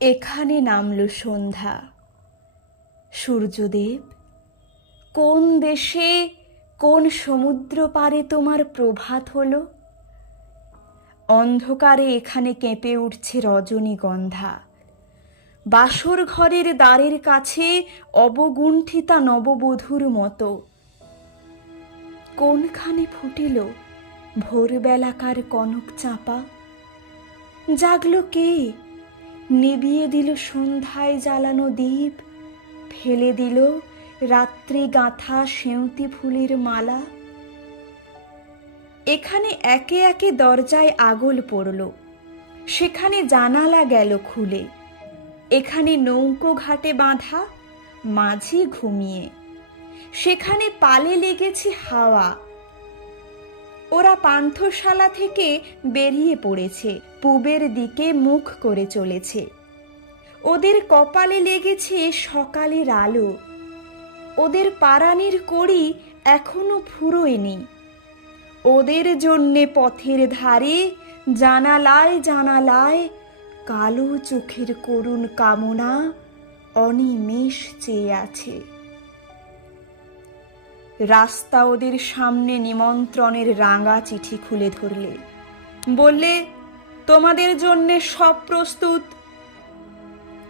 এখানে নামল সন্ধ্যা। সূর্যদেব, কোন দেশে কোন সমুদ্র পারে তোমার প্রভাত হলো? অন্ধকারে এখানে কেঁপে উঠছে রজনীগন্ধা। বাসর ঘরের দ্বারের কাছে অবগুণ্ঠিতা নববধূর মতো। কোনখানে ফুটিল ভোরবেলাকার কনক চাপা? জাগলো কে নিবিয়ে দিল সন্ধ্যায় জ্বালানো দ্বীপ ফেলে দিল রাত্রি গাঁথা সেঁউতি ফুলের মালা। এখানে একে একে দরজায় আগল পড়ল, সেখানে জানালা গেল খুলে, এখানে নৌকো ঘাটে বাঁধা, মাঝি ঘুমিয়ে, সেখানে পালে লেগেছে হাওয়া। ওরা পান্থশালা থেকে বেরিয়ে পড়েছে। পূবের দিকে মুখ করে চলেছে। ওদের কপালে লেগেছে সকালের আলো। ওদের পারানির কড়ি এখনও ফুরোয়নি। ওদের জন্যে পথের ধারে জানালায় জানালায় কালো চোখের করুণ কামনা অনিমেষ চেয়ে আছে। রাস্তা ওদের সামনে নিমন্ত্রণের রাঙা চিঠি খুলে ধরলে। বললে তোমাদের জন্যে সব প্রস্তুত।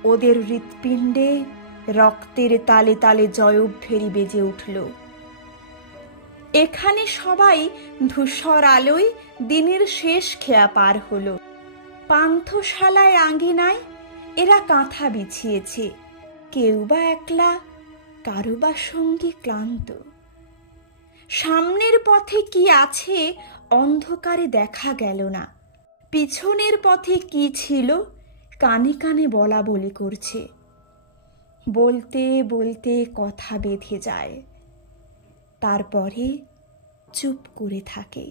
ওদের হৃৎপিণ্ডে রক্তের তালে তালে জয়ভেরি বেজে উঠল। এখানে সবাই ধূসর আলোয় দিনের শেষ খেয়া পার হলো। পান্থশালায় আঙ্গিনায় এরা কাঁথা বিছিয়েছে। কেউ বা একলা, কারও বা সঙ্গী ক্লান্ত। সামনের পথে কি আছে, অন্ধকারে দেখা গেল না। পিছনের পথে কি ছিল? কানে কানে বলা বলি করছে। বলতে বলতে কথা বেঁধে যায়। তারপরে চুপ করে থাকে।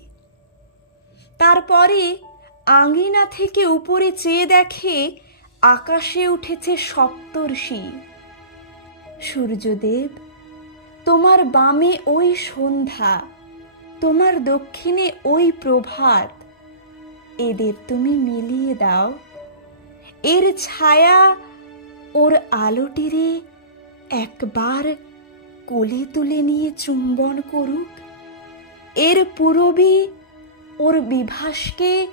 তারপরে আঙিনা থেকে উপরে চেয়ে দেখে আকাশে উঠেছে সপ্তর্ষি। সূর্যদেব, তোমার বামে ওই সন্ধ্যা, তোমার দক্ষিণে ওই প্রভাত। এদের তুমি মিলিয়ে দাও। এর ছায়া ওর আলোটিরে একবার কোলে তুলে নিয়ে চুম্বন করুক। এর পুরবী ওর বিভাসকে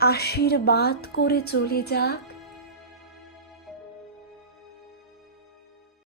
আশীর্বাদ করে চলে যাক।